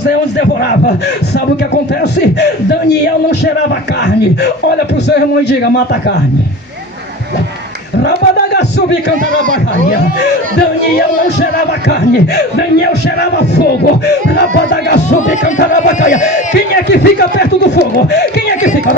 os leões devoravam. Sabe o que acontece? Daniel não cheirava carne. Olha para o seu irmão e diga: mata a carne. Daniel não cheirava carne, Daniel cheirava fogo. Quem é que fica perto do fogo? Quem é que fica?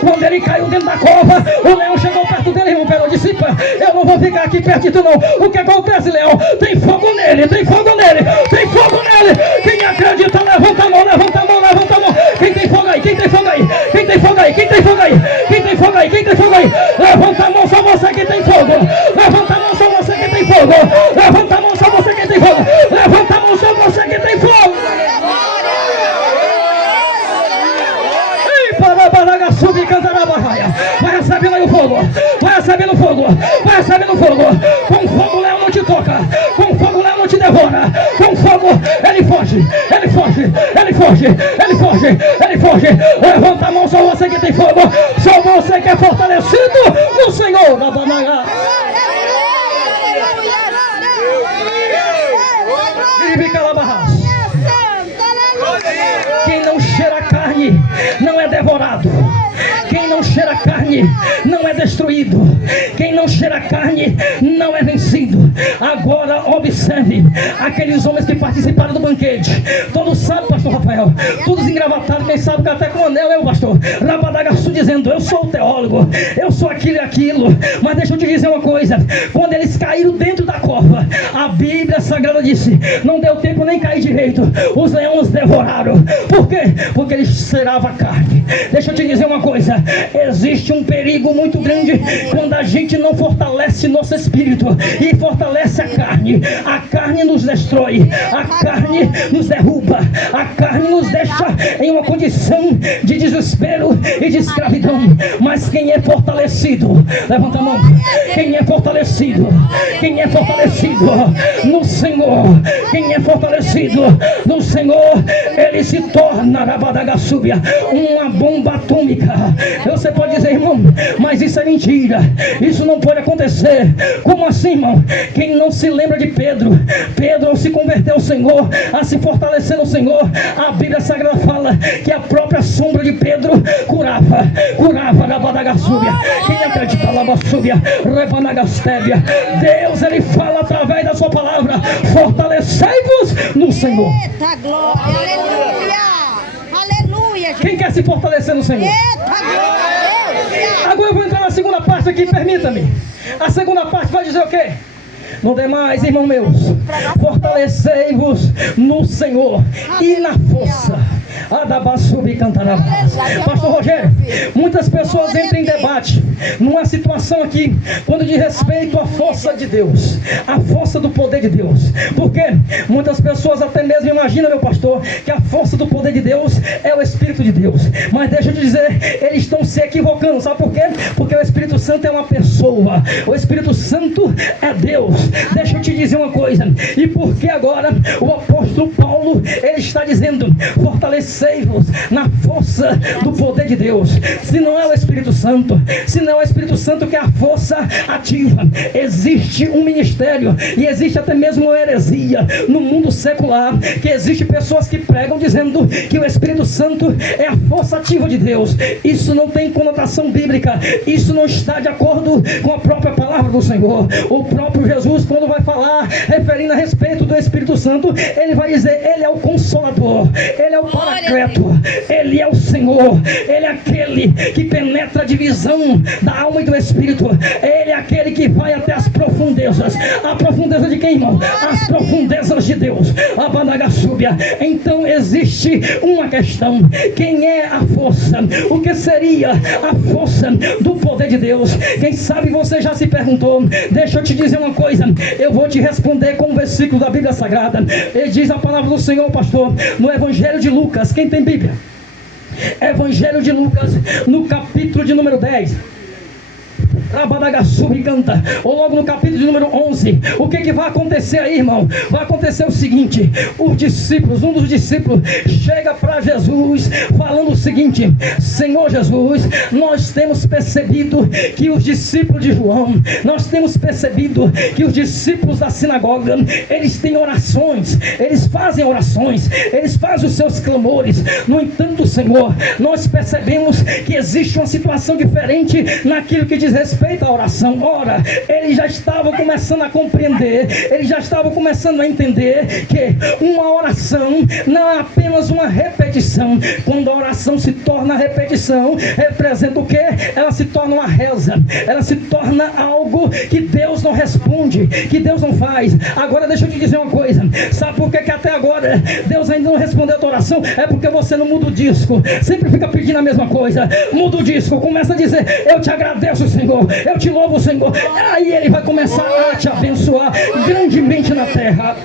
Quando ele caiu dentro da cova, o leão chegou perto dele, irmão Pedro, disse: eu não vou ficar aqui perto de tu não. O que acontece, leão? Tem fogo nele, tem fogo nele, tem fogo nele. Quem acredita, levanta a mão, levanta a mão, levanta a mão. Quem tem fogo aí? Quem tem fogo aí? Quem tem fogo aí? Quem tem fogo aí? Quem tem fogo aí? Quem tem fogo aí? Levanta a mão, só você que tem fogo. Levanta a mão, só você que tem fogo. Levanta a mão, só você que tem fogo. Levanta a mão, só você que tem fogo. Vai recebendo aí o fogo. Vai recebendo o fogo. Vai recebendo o fogo. Com fogo o leão não te toca. Com fogo o leão não te devora. Com fogo ele foge. Ele foge. Ele foge. Ele foge. Ele foge. Levanta a mão, só você que tem fogo. Só você que é fortalecido no Senhor. Quem não cheira carne não é devorado. Quem não cheira carne não é destruído. Quem não cheira carne não é vencido. Agora observe aqueles homens que participaram do banquete. Todos sabem, pastor Rafael, todos engravatados, quem sabe que até com anel é o pastor Rabadagaçu, dizendo: eu sou o teólogo, eu sou aquilo e aquilo. Mas deixa eu te dizer uma coisa: quando eles caíram dentro da cova, a Bíblia Sagrada disse: não deu tempo nem cair direito, os leões devoraram. Por quê? Porque eles cheiravam carne. Deixa eu te dizer uma coisa: existe um perigo muito grande quando a gente não fortalece nosso espírito e fortalece a carne. A carne nos destrói, a carne nos derruba, a carne nos deixa em uma condição de desespero e de escravidão. Mas quem é fortalecido, levanta a mão. Quem é fortalecido, quem é fortalecido no Senhor, quem é fortalecido no Senhor, ele se torna uma bomba atômica. Você pode dizer: irmão, mas isso é mentira, isso não pode acontecer. Como assim, irmão? Quem não se lembra de Pedro? Pedro, ao se converter ao Senhor, a se fortalecer no Senhor, a Bíblia Sagrada fala que a própria sombra de Pedro curava na Badagassúbia. Quem acredita lá, Bassúbia, Rebanagastébia? Deus, ele fala através da sua palavra: fortalecei-vos no Senhor. Eita glória, aleluia. Aleluia. Quem quer se fortalecer no Senhor? Agora eu vou entrar na segunda parte aqui, permita-me. A segunda parte vai dizer o quê? No demais, irmãos meus, fortalecei-vos no Senhor e na força. Pastor Rogério, muitas pessoas entram em debate numa situação aqui, quando diz respeito à força de Deus, a força do poder de Deus. Porque muitas pessoas até mesmo imaginam, meu pastor, que a força do poder de Deus é o Espírito de Deus. Mas deixa eu te dizer, eles estão se equivocando. Sabe por quê? Porque o Espírito Santo é uma pessoa. O Espírito Santo é Deus. Deixa eu te dizer uma coisa. E por que agora o apóstolo Paulo, ele está dizendo: fortalecei-vos na força do poder de Deus? Se não é o Espírito Santo, se não é o Espírito Santo que é a força ativa, existe um ministério e existe até mesmo uma heresia no mundo secular, que existe pessoas que pregam dizendo que o Espírito Santo é a força ativa de Deus. Isso não tem conotação bíblica, isso não está de acordo com a própria palavra do Senhor. O próprio Jesus, quando vai falar referindo a respeito do Espírito Santo, ele vai dizer: ele é o Consolador, ele é o Paracleto, ele é o Senhor, ele é aquele que penetra a divisão da alma e do Espírito, ele é aquele que vai até as profundezas. A profundeza de quem, irmão? As profundezas de Deus. A Badagassúbia. Então existe uma questão: quem é a força? O que seria a força do poder de Deus? Quem sabe você já se perguntou? Deixa eu te dizer uma coisa, eu vou te responder com um versículo da Bíblia Sagrada. Ele diz a palavra do Senhor, pastor, no Evangelho de Lucas. Quem tem Bíblia? Evangelho de Lucas, no capítulo de número 10. Rabadagaçubi canta. Ou logo no capítulo de número 11. O que vai acontecer aí, irmão? Vai acontecer o seguinte: os discípulos, um dos discípulos chega para Jesus falando o seguinte: Senhor Jesus, nós temos percebido que os discípulos de João, nós temos percebido que os discípulos da sinagoga, eles têm orações, eles fazem orações, eles fazem os seus clamores. No entanto, Senhor, nós percebemos que existe uma situação diferente naquilo que diz respeito à oração. Ora, eles já estavam começando a compreender, eles já estavam começando a entender que uma oração não é apenas uma repetição. Quando a oração se torna repetição, representa o que? Ela se torna uma reza, ela se torna algo que Deus não responde, que Deus não faz. Agora deixa eu te dizer uma coisa: sabe por que até agora Deus ainda não respondeu a tua oração? É porque você não muda o disco, sempre fica pedindo a mesma coisa. Muda o disco, começa a dizer: eu te agradeço, Senhor, eu te louvo, Senhor. Aí Ele vai começar a te abençoar grandemente na terra.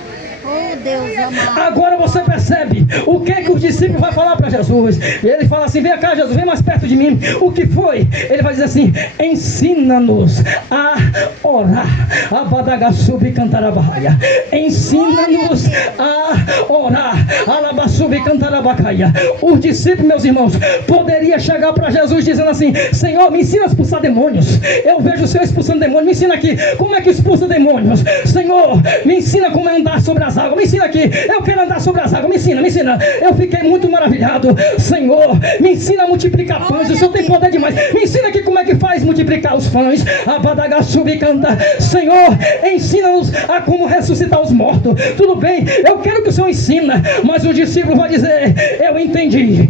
Oh, Deus amado. Agora você percebe o que os discípulos vão falar para Jesus. E ele fala assim: vem cá, Jesus, vem mais perto de mim. O que foi? Ele vai dizer assim: ensina-nos a orar. Abadagaçubi cantarabaia. Ensina-nos a orar. Alabassubi cantarabacaia. Os discípulos, meus irmãos, poderia chegar para Jesus dizendo assim: Senhor, me ensina a expulsar demônios. Eu vejo o Senhor expulsando demônios. Me ensina aqui como é que expulsa demônios. Senhor, me ensina como é andar sobre as águas. Me ensina aqui, eu quero andar sobre as águas. Me ensina, me ensina. Eu fiquei muito maravilhado. Senhor, me ensina a multiplicar pães. O Senhor tem poder demais. Me ensina aqui como é que faz multiplicar os pães. Abadagaçubi canta. Senhor, ensina-nos a como ressuscitar os mortos. Tudo bem, eu quero que o Senhor ensina. Mas o discípulo vai dizer: eu entendi.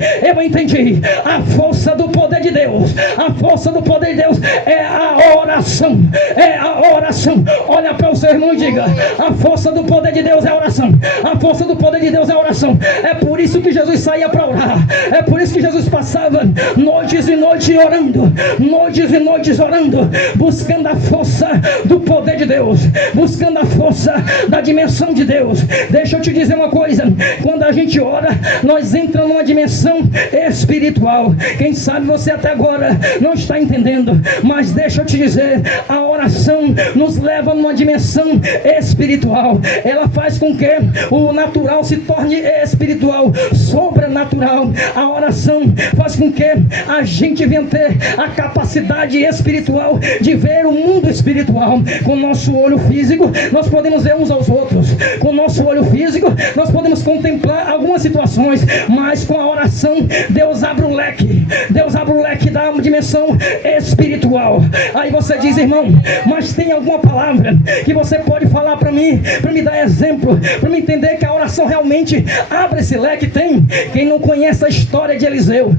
A força do poder de Deus, a força do poder de Deus é a oração. É a oração. Olha para o seu irmão e diga: a força do poder de Deus é a oração. A força do poder de Deus é a oração. É por isso que Jesus saía para orar. É por isso que Jesus passava noites e noites orando. Noites e noites orando, buscando a força do poder de Deus, buscando a força da dimensão de Deus. Deixa eu te dizer uma coisa: quando a gente ora, nós entramos numa dimensão espiritual. Quem sabe você até agora não está entendendo, mas deixa eu te dizer, a oração nos leva numa dimensão espiritual. Ela faz com que o natural se torne espiritual, sobrenatural. A oração faz com que a gente venha ter a capacidade espiritual de ver o mundo espiritual. Com o nosso olho físico, nós podemos ver uns aos outros. Com o nosso olho físico, nós podemos contemplar algumas situações, mas com a oração, Deus abre o leque. Deus abre o leque da dimensão espiritual. Aí você diz: irmão, mas tem alguma palavra que você pode falar para mim, para me dar exemplo, para me entender que a oração realmente abre esse leque? Tem. Quem não conhece a história de Eliseu,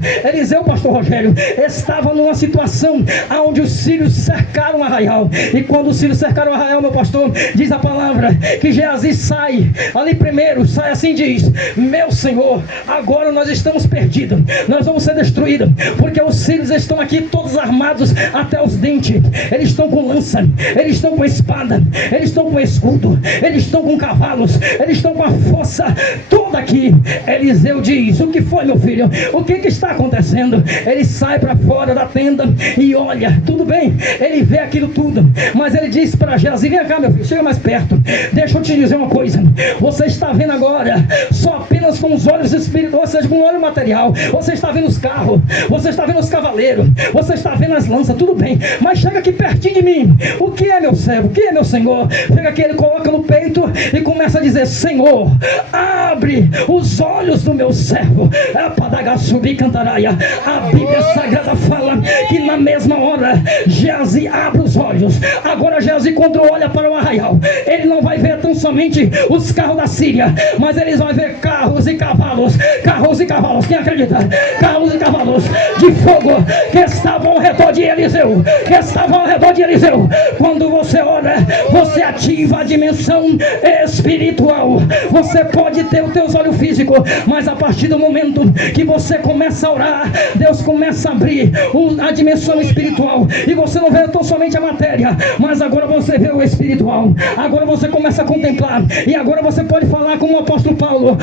pastor Rogério, estava numa situação onde os sírios cercaram o arraial. E quando os sírios cercaram o arraial, meu pastor, diz a palavra que Geazi sai ali primeiro, sai assim e diz: meu Senhor, agora nós estamos perdidos, nós vamos ser destruídos, porque os sírios estão aqui todos armados até os dentes. Eles estão com lança, eles estão com espada, eles estão com escudo, eles estão com cavalos, eles estão com a força toda aqui. Eliseu diz: o que foi, meu filho? O que está acontecendo? Ele sai para fora da tenda e olha, tudo bem, ele vê aquilo tudo, mas ele diz para Geazi: vem cá, meu filho, chega mais perto, deixa eu te dizer uma coisa. Você está vendo agora só apenas com os olhos espirituais, ou seja, com o olho material. Você está vendo os carros, você está vendo os cavaleiros, você está vendo as lanças, tudo bem, mas chega aqui pertinho de mim. O que é, meu servo? O que é, meu Senhor? Chega aqui, ele coloca no peito e começa a dizer: Senhor, abre os olhos do meu servo. A Bíblia Sagrada fala que na mesma hora Geazi abre os olhos. Agora Geazi, quando olha para o arraial, ele não vai ver tão somente os carros da Síria, mas eles vão ver carros e cavalos. Carros e cavalos, quem acredita? Carros e cavalos de fogo que estavam ao redor de Eliseu, Quando você ora, você ativa a dimensão espiritual. Você pode ter os teus olhos físicos, mas a partir do momento que você começa a orar, Deus começa a abrir a dimensão espiritual, e você não vê tão somente a matéria, mas agora você vê o espiritual. Agora você começa a contemplar, e agora você pode falar como o apóstolo Paulo: